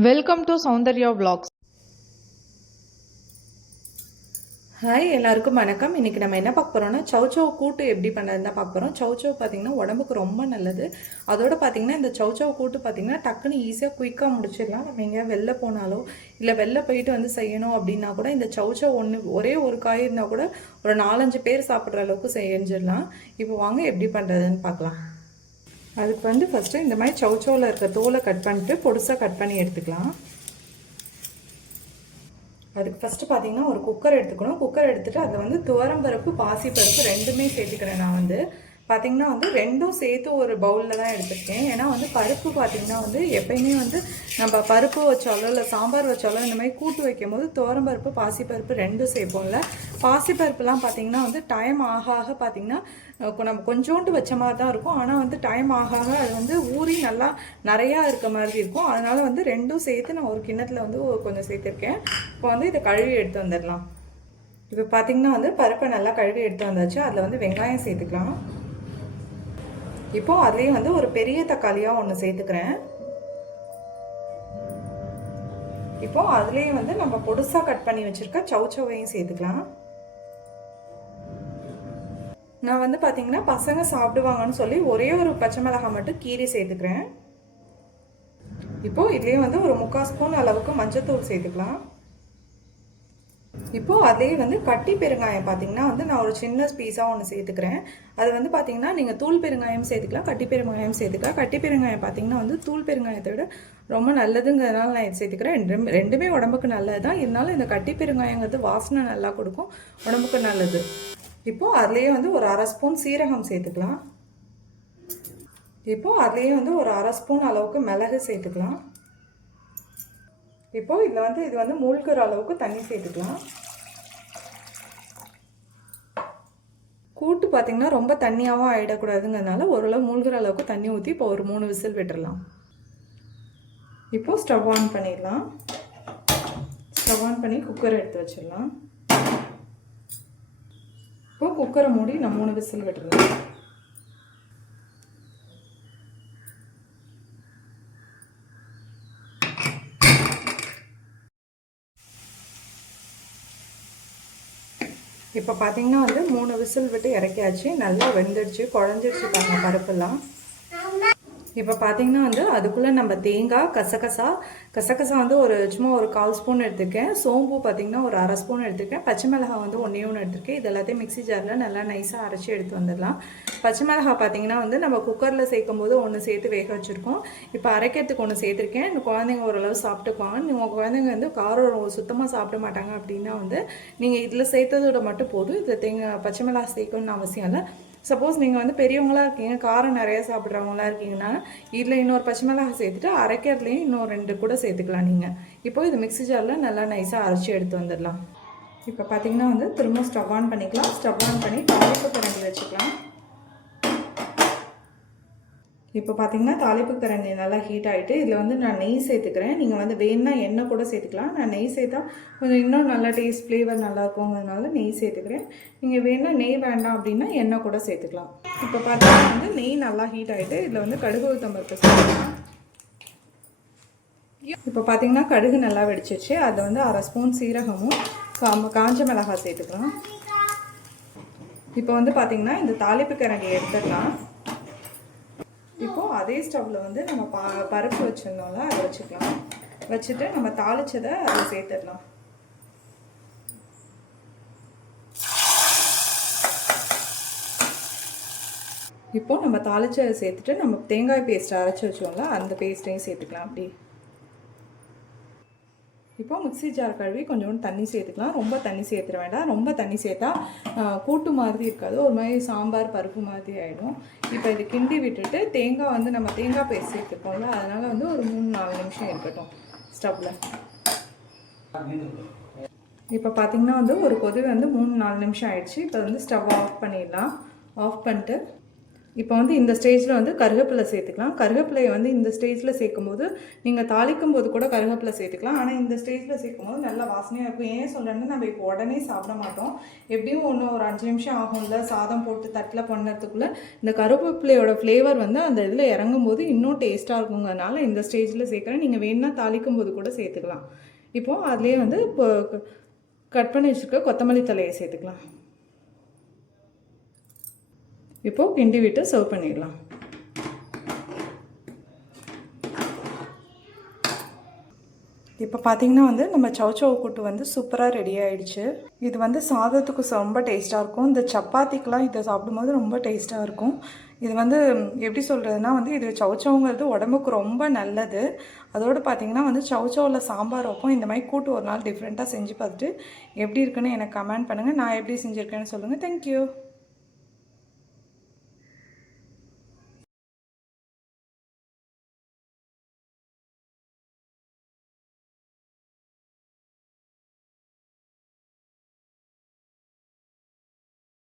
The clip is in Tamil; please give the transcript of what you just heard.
Welcome to Soundarya vlogs. Hi எல்லாருக்கும் வணக்கம். இன்றைக்கி நம்ம என்ன பார்க்க போகிறோம்னா சௌச்சௌ கூட்டு எப்படி பண்ணுறதுன்னு தான் பார்க்க போகிறோம். சௌச்சௌ பார்த்திங்கன்னா உடம்புக்கு ரொம்ப நல்லது. அதோடு பார்த்திங்கன்னா இந்த சௌச்சௌ கூட்டு பார்த்திங்கன்னா டக்குன்னு ஈஸியாக குயிக்காக முடிச்சிடலாம். நம்ம எங்கேயா வெளில போனாலோ இல்லை வெளில போயிட்டு வந்து செய்யணும் அப்படின்னா கூட இந்த சௌச்சௌ ஒரே ஒரு காய் இருந்தால் கூட ஒரு 4-5 பேர் சாப்பிட்ற அளவுக்கு செஞ்சிடலாம். இப்போ வாங்க எப்படி பண்ணுறதுன்னு பார்க்கலாம். அதுக்கு ஃபஸ்ட்டு இந்த மாதிரி சௌச்சௌவில் இருக்க தோலை கட் பண்ணிட்டு பொடுசாக கட் பண்ணி எடுத்துக்கலாம். அதுக்கு ஃபஸ்ட்டு பார்த்தீங்கன்னா ஒரு குக்கர் எடுத்துக்கணும். குக்கர் எடுத்துகிட்டு அதில் துவரம்பருப்பு பாசிப்பருப்பு ரெண்டுமே சேர்த்துக்கிறேன். நான் பார்த்திங்கன்னா ரெண்டும் சேர்த்து ஒரு பவுலில் தான் எடுத்துருக்கேன். ஏன்னா பருப்பு பார்த்திங்கன்னா எப்பயுமே நம்ம பருப்பு வச்சாலோ இல்லை சாம்பார் வச்சாலோ இந்த மாதிரி கூட்டு வைக்கும் போது துவரம்பருப்பு பாசிப்பருப்பு ரெண்டும் சேர்ப்போம்ல. பாசிப்பருப்புலாம் பார்த்திங்கன்னா டைம் ஆக ஆக பார்த்திங்கன்னா நம்ம கொஞ்சோண்டு வச்ச மாதிரி தான் இருக்கும். ஆனால் டைம் ஆக ஆக அது ஊறி நல்லா நிறையா இருக்க மாதிரி இருக்கும். அதனால் ரெண்டும் சேர்த்து நான் ஒரு கிண்ணத்தில் கொஞ்சம் சேர்த்துருக்கேன். இப்போ இதை கழுவி எடுத்து வந்துடலாம். இப்போ பார்த்திங்கன்னா பருப்பை நல்லா கழுவி எடுத்து வந்தாச்சு. அதில் வெங்காயம் சேர்த்துக்கலாம். இப்போ அதுலேயே ஒரு பெரிய தக்காளியாக ஒன்று சேர்த்துக்கிறேன். இப்போ அதுலேயே நம்ம பொடுசாக கட் பண்ணி வச்சுருக்க சௌச்சௌவையும் சேர்த்துக்கலாம். நான் பார்த்தீங்கன்னா பசங்க சாப்பிடுவாங்கன்னு சொல்லி ஒரே ஒரு பச்சை மிளகாய் மட்டும் கீரி சேர்த்துக்கிறேன். இப்போ இதுலேயே ஒரு 3/4 ஸ்பூன் அளவுக்கு மஞ்சத்தூள் சேர்த்துக்கலாம். இப்போது அதிலே கட்டி பெருங்காயம் பார்த்திங்கன்னா நான் ஒரு சின்ன பீஸாக ஒன்று சேர்த்துக்கிறேன். அது பார்த்திங்கன்னா நீங்கள் தூள் பெருங்காயம் சேர்த்துக்கலாம், கட்டி பெருங்காயம் சேர்த்துக்கலாம். கட்டி பெருங்காயம் பார்த்திங்கன்னா தூள் பெருங்காயத்தை விட ரொம்ப நல்லதுங்கிறதுனால நான் இது சேர்த்துக்கிறேன். ரெண்டுமே உடம்புக்கு நல்லது தான். இருந்தாலும் இந்த கட்டி பெருங்காயங்கிறது வாசனை நல்லா கொடுக்கும், உடம்புக்கு நல்லது. இப்போது அதுலேயே ஒரு 1/2 ஸ்பூன் சீரகம் சேர்த்துக்கலாம். இப்போது அதுலேயே ஒரு 1/2 ஸ்பூன் அளவுக்கு மிளகு சேர்த்துக்கலாம். இப்போது இதில் இது மூழ்கிற அளவுக்கு தண்ணி சேர்த்துக்கலாம். கூட்டு பார்த்திங்கன்னா ரொம்ப தண்ணியாகவும் ஆகிடக்கூடாதுங்கிறதுனால ஓரளவு மூழ்கிற அளவுக்கு தண்ணி ஊற்றி இப்போ ஒரு 3 விசில் விட்டுடலாம். இப்போது ஸ்டவ் ஆன் பண்ணிடலாம். ஸ்டவ் ஆன் பண்ணி குக்கரை எடுத்து வச்சிடலாம். இப்போது குக்கரை மூடி நான் 3 விசில் விட்டுடலாம். இப்போ பார்த்திங்கன்னா 3 விசில் விட்டு இறக்கியாச்சு. நல்லா வெந்துடுச்சு, குழஞ்சிடுச்சு பாருங்க பருப்புலாம். இப்போ பார்த்திங்கன்னா அதுக்குள்ளே நம்ம தேங்காய், கசகசா ஒரு சும்மா ஒரு 1/4 ஸ்பூன் எடுத்துருக்கேன். சோம்பு பார்த்திங்கன்னா ஒரு 1/2 ஸ்பூன் எடுத்துருக்கேன். பச்சை மிளகாய் 1 எடுத்துருக்கேன். இது எல்லாத்தையும் மிக்ஸி ஜாரில் நல்லா நைஸாக அரைச்சி எடுத்து வந்துடலாம். பச்சை மிளகாய் பார்த்திங்கன்னா நம்ம குக்கரில் சேர்க்கும் போது ஒன்று சேர்த்து வேக வச்சுருக்கோம். இப்போ அரைக்கிறதுக்கு ஒன்று சேர்த்துருக்கேன். இந்த குழந்தைங்க ஓரளவு சாப்பிட்டுக்குவாங்க. உங்கள் குழந்தைங்க காரம் சுத்தமாக சாப்பிட மாட்டாங்க அப்படின்னா நீங்கள் இதில் சேர்த்ததோட மட்டும் போதும். இதில் பச்சை மிளகாய் சேர்க்கணும்னு அவசியம் இல்லை. சப்போஸ் நீங்கள் பெரியவங்களாக இருக்கீங்க, காரம் நிறையா சாப்பிட்றவங்களா இருக்கீங்கன்னா இதில் இன்னொரு பச்சை மிளகாய் சேர்த்துட்டு அரைக்கிறதுலையும் இன்னும் 2 கூட சேர்த்துக்கலாம் நீங்கள். இப்போ இது மிக்ஸி ஜாரில் நல்லா நைஸாக அரைச்சி எடுத்து வந்துடலாம். இப்போ பார்த்திங்கன்னா திரும்ப ஸ்டவ் ஆன் பண்ணிக்கலாம். ஸ்டவ் ஆன் பண்ணி தாளிப்பு கரண்டி வச்சுக்கலாம். இப்போ பார்த்திங்கன்னா தாளிப்பு கரண்டி நல்லா ஹீட் ஆகிட்டு இதில் நான் நெய் சேர்த்துக்கிறேன். நீங்கள் வேணுன்னா எண்ணெய் கூட சேர்த்துக்கலாம். நான் நெய் சேர்த்தா கொஞ்சம் இன்னும் நல்லா டேஸ்ட் ஃப்ளேவர் நல்லா இருக்குங்கிறதுனால நெய் சேர்த்துக்கிறேன். நீங்கள் வேணுன்னா நெய் வேண்டாம் அப்படின்னா எண்ணெய் கூட சேர்த்துக்கலாம். இப்போ பார்த்தீங்கன்னா நெய் நல்லா ஹீட் ஆகிட்டு இதில் கடுகு உளுத்தம்பருப்பு சேர்த்துக்கலாம். இப்போ பார்த்திங்கன்னா கடுகு நல்லா வெடிச்சிச்சு. அதை 1/2 ஸ்பூன் சீரகமும் காஞ்ச மிளகாய் சேர்த்துக்கலாம். இப்போ பார்த்திங்கன்னா இந்த தாளிப்பு கரண்டியை எடுத்துடலாம். இப்போது அதே ஸ்டவ்வில் நம்ம பருப்பு வச்சுருந்தோம்ல அதை வச்சுக்கலாம். வச்சுட்டு நம்ம தாளித்ததை அதை சேர்த்துடலாம். இப்போது நம்ம தாளித்ததை சேர்த்துட்டு நம்ம தேங்காய் பேஸ்ட் அரைச்சி வச்சோம்ல அந்த பேஸ்ட்டையும் சேர்த்துக்கலாம். அப்படி இப்போ மிக்ஸி ஜார் கழுவி கொஞ்சோண்டு தண்ணி சேர்த்துக்கலாம். ரொம்ப தண்ணி சேர்த்துட வேண்டாம். ரொம்ப தண்ணி சேர்த்தா கூட்டு மாதிரி இருக்காது, ஒரு மாதிரி சாம்பார் பருப்பு மாதிரி ஆகிடும். இப்போ இது கிண்டி விட்டுட்டு தேங்காய் நம்ம தேங்காய் பேஸ்ட் சேர்த்துப்போம்ல, அதனால் ஒரு 3-4 நிமிஷம் இருக்கட்டும் ஸ்டவ்வில். இப்போ பார்த்திங்கன்னா ஒரு கொதி 3-4 நிமிஷம் ஆயிடுச்சு. இப்போ ஸ்டவ் ஆஃப் பண்ணிடலாம். ஆஃப் பண்ணிட்டு இப்போ வந்து இந்த ஸ்டேஜில் வந்து கருவேப்பிலை சேர்த்துக்கலாம். கருவேப்பிலையை வந்து இந்த ஸ்டேஜில் சேர்க்கும்போது நீங்கள் தாளிக்கும் போது கூட கருவேப்பிலை சேர்த்துக்கலாம். ஆனால் இந்த ஸ்டேஜில் சேர்க்கும்போது நல்லா வாசனையாக இருக்கும். ஏன் சொல்கிறேன்னா நம்ம இப்போ உடனே சாப்பிட மாட்டோம். எப்படியும் ஒரு 5 நிமிஷம் ஆகும்ல சாதம் போட்டு தட்டில் பண்ணுறதுக்குள்ளே. இந்த கருவேப்பிலையோட ஃப்ளேவர் வந்து அந்த இதில் இறங்கும்போது இன்னும் டேஸ்ட்டாக இருக்குங்கிறதுனால இந்த ஸ்டேஜில் சேர்க்குறேன். நீங்கள் வேணுன்னா தாளிக்கும் போது கூட சேர்த்துக்கலாம். இப்போது அதுலேயே வந்து இப்போ கட் பண்ணி வச்சுருக்க கொத்தமல்லி தலையை சேர்த்துக்கலாம். இப்போது கிண்டி விட்டு சர்வ் பண்ணிடலாம். இப்போ பார்த்திங்கன்னா வந்து நம்ம சௌச்சௌ கூட்டு வந்து சூப்பராக ரெடி ஆகிடுச்சு. இது வந்து சாதத்துக்கு ரொம்ப டேஸ்ட்டாக இருக்கும். இந்த சப்பாத்திக்கெலாம் இதை சாப்பிடும்போது ரொம்ப டேஸ்ட்டாக இருக்கும். இது வந்து எப்படி சொல்கிறதுனா வந்து இது சௌச்சௌங்கிறது உடம்புக்கு ரொம்ப நல்லது. அதோடு பார்த்திங்கன்னா வந்து சௌச்சௌவில் சாம்பார் வைப்போம். இந்த மாதிரி கூட்டு ஒரு நாள் டிஃப்ரெண்ட்டாக செஞ்சு பார்த்துட்டு எப்படி இருக்குன்னு எனக்கு கமெண்ட் பண்ணுங்கள். நான் எப்படி செஞ்சுருக்கேன்னு சொல்லுங்கள். தேங்க்யூ.